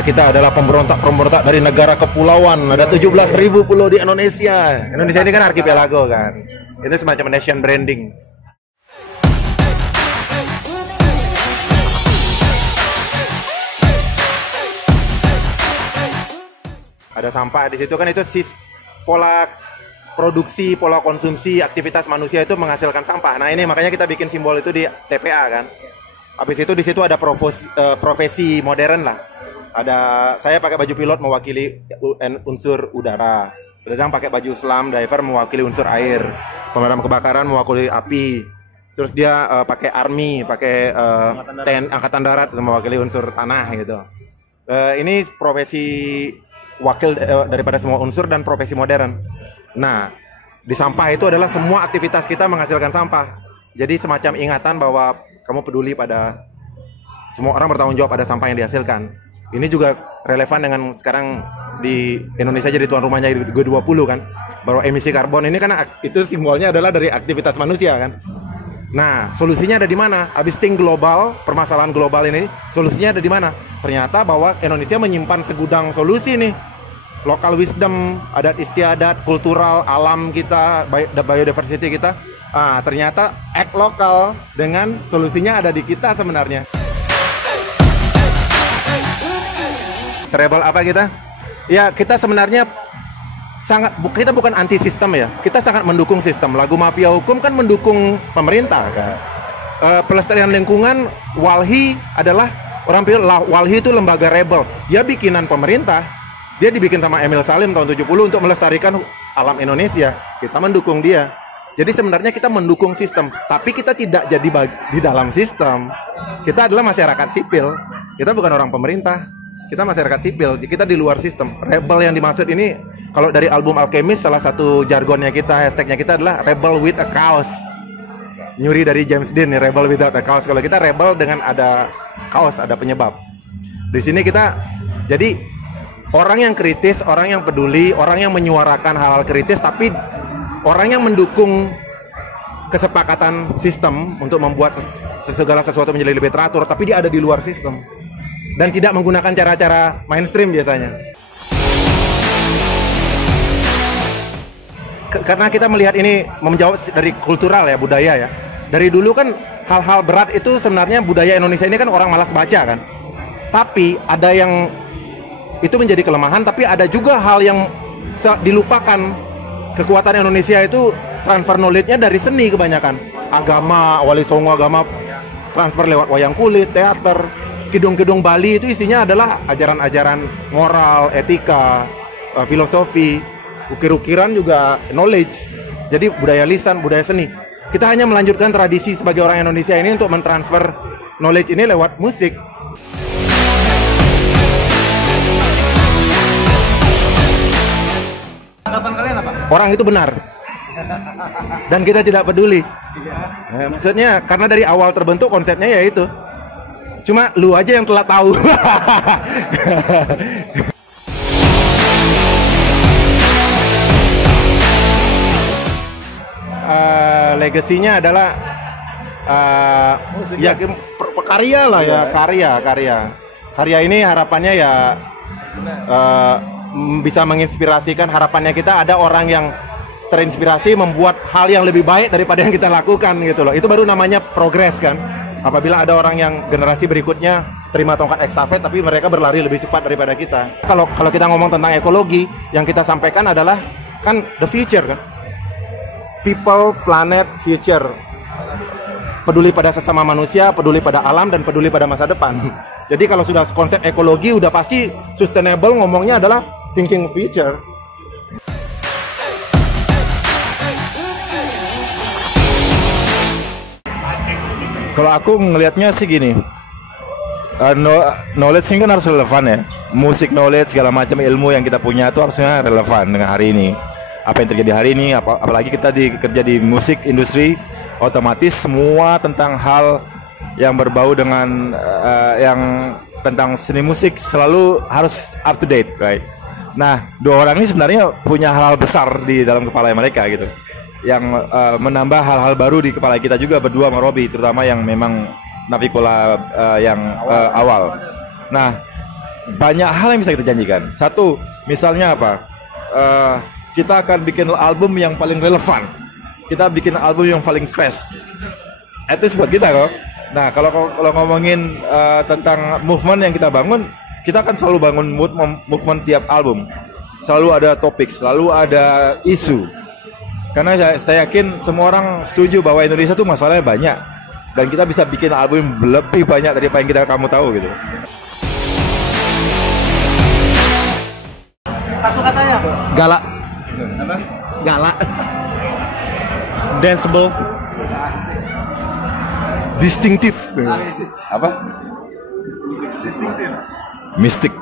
Karena kita adalah pemberontak-pemberontak dari negara kepulauan. Ada 17.000 pulau di Indonesia. Indonesia ini kan archipelago kan. Itu semacam nation branding. Ada sampah di situ kan, itu pola produksi, pola konsumsi, aktivitas manusia itu menghasilkan sampah. Nah ini makanya kita bikin simbol itu di TPA kan. Habis itu di situ ada profesi modern lah. Saya pakai baju pilot mewakili unsur udara. Dadang pakai baju slam diver mewakili unsur air. Pemadam kebakaran mewakili api. Terus dia pakai army, pakai angkatan darat mewakili unsur tanah gitu. Ini profesi wakil daripada semua unsur dan profesi modern. Nah, di sampah itu adalah semua aktivitas kita menghasilkan sampah. Jadi semacam ingatan bahwa kamu peduli pada semua orang bertanggung jawab pada sampah yang dihasilkan. Ini juga relevan dengan sekarang di Indonesia jadi tuan rumahnya G20 kan. Bahwa emisi karbon ini kan itu simbolnya adalah dari aktivitas manusia kan. Nah, solusinya ada di mana? Habis think global, permasalahan global ini, solusinya ada di mana? Ternyata bahwa Indonesia menyimpan segudang solusi nih. Local wisdom, adat istiadat, kultural, alam kita, biodiversity kita. Ternyata act lokal dengan solusinya ada di kita sebenarnya. Rebel apa kita? Ya, kita sebenarnya kita bukan anti sistem ya. Kita sangat mendukung sistem. Lagu Mafia Hukum kan mendukung pemerintah kan. Pelestarian lingkungan, Walhi adalah orang bilang Walhi itu lembaga rebel. Dia bikinan pemerintah. Dia dibikin sama Emil Salim tahun 70 untuk melestarikan alam Indonesia. Kita mendukung dia. Jadi sebenarnya kita mendukung sistem, tapi kita tidak jadi di dalam sistem. Kita adalah masyarakat sipil. Kita bukan orang pemerintah. Kita masyarakat sipil, kita di luar sistem. Rebel yang dimaksud ini, kalau dari album Alchemist, salah satu jargonnya kita, hashtagnya kita adalah Rebel with a Cause. Nyuri dari James Dean, Rebel without a Cause. Kalau kita rebel dengan ada cause, ada penyebab. Di sini kita jadi orang yang kritis, orang yang peduli, orang yang menyuarakan hal-hal kritis, tapi orang yang mendukung kesepakatan sistem untuk membuat segala sesuatu menjadi lebih teratur, tapi dia ada di luar sistem. Dan tidak menggunakan cara-cara mainstream biasanya. Karena kita melihat ini menjawab dari kultural ya, budaya ya. Dari dulu kan hal-hal berat itu sebenarnya budaya Indonesia ini kan orang malas baca kan. Tapi ada yang itu menjadi kelemahan, tapi ada juga hal yang dilupakan. Kekuatan Indonesia itu transfer knowledge-nya dari seni kebanyakan. Agama, Wali Songo agama transfer lewat wayang kulit, teater. Kidung-kidung Bali itu isinya adalah ajaran-ajaran moral, etika, filosofi. Ukir-ukiran juga knowledge. Jadi budaya lisan, budaya seni. Kita hanya melanjutkan tradisi sebagai orang Indonesia ini untuk mentransfer knowledge ini lewat musik. Tanggapan kalian apa? Orang itu benar. Dan kita tidak peduli. Maksudnya karena dari awal terbentuk konsepnya ya itu. Cuma lu aja yang telah tahu. Legasinya adalah ya karya lah ya, karya ini harapannya ya bisa menginspirasikan. Harapannya kita ada orang yang terinspirasi membuat hal yang lebih baik daripada yang kita lakukan gitu loh. Itu baru namanya progres kan. Apabila ada orang yang generasi berikutnya terima tongkat estafet tapi mereka berlari lebih cepat daripada kita. Kalau kita ngomong tentang ekologi, yang kita sampaikan adalah kan the future kan. People, planet, future. Peduli pada sesama manusia, peduli pada alam, dan peduli pada masa depan. Jadi kalau sudah konsep ekologi udah pasti sustainable, ngomongnya adalah thinking future. Kalau aku ngelihatnya sih gini, knowledge ini kan harus relevan ya. Musik knowledge segala macam ilmu yang kita punya itu harusnya relevan dengan hari ini. Apa yang terjadi hari ini, apalagi kita kerja di musik industri, otomatis semua tentang hal yang berbau dengan yang tentang seni musik selalu harus up to date, right? Nah, dua orang ini sebenarnya punya hal-hal besar di dalam kepala mereka gitu. Yang menambah hal-hal baru di kepala kita juga berdua sama Robby, terutama yang memang Navicula yang awal. Nah, banyak hal yang bisa kita janjikan. Satu, misalnya apa? Kita akan bikin album yang paling relevan. Kita bikin album yang paling fresh. Itu buat kita kok. Nah, kalau ngomongin tentang movement yang kita bangun, kita akan selalu bangun movement tiap album. Selalu ada topik, selalu ada isu. Karena saya yakin semua orang setuju bahwa Indonesia tuh masalahnya banyak. Dan kita bisa bikin album yang lebih banyak dari apa yang kamu tahu gitu. Satu katanya. Galak. Galak. Danceable. Distinktif. Apa? Mistik.